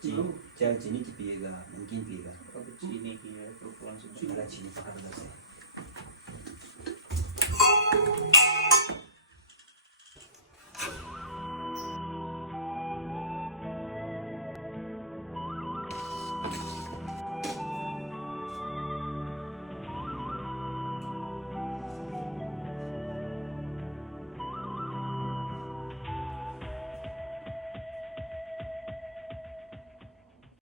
चाय चीनी की पिएगा, नमकीन पिएगा? अब चीनी की है तो कौन सी मेरा चीनी कहाँ रखा है?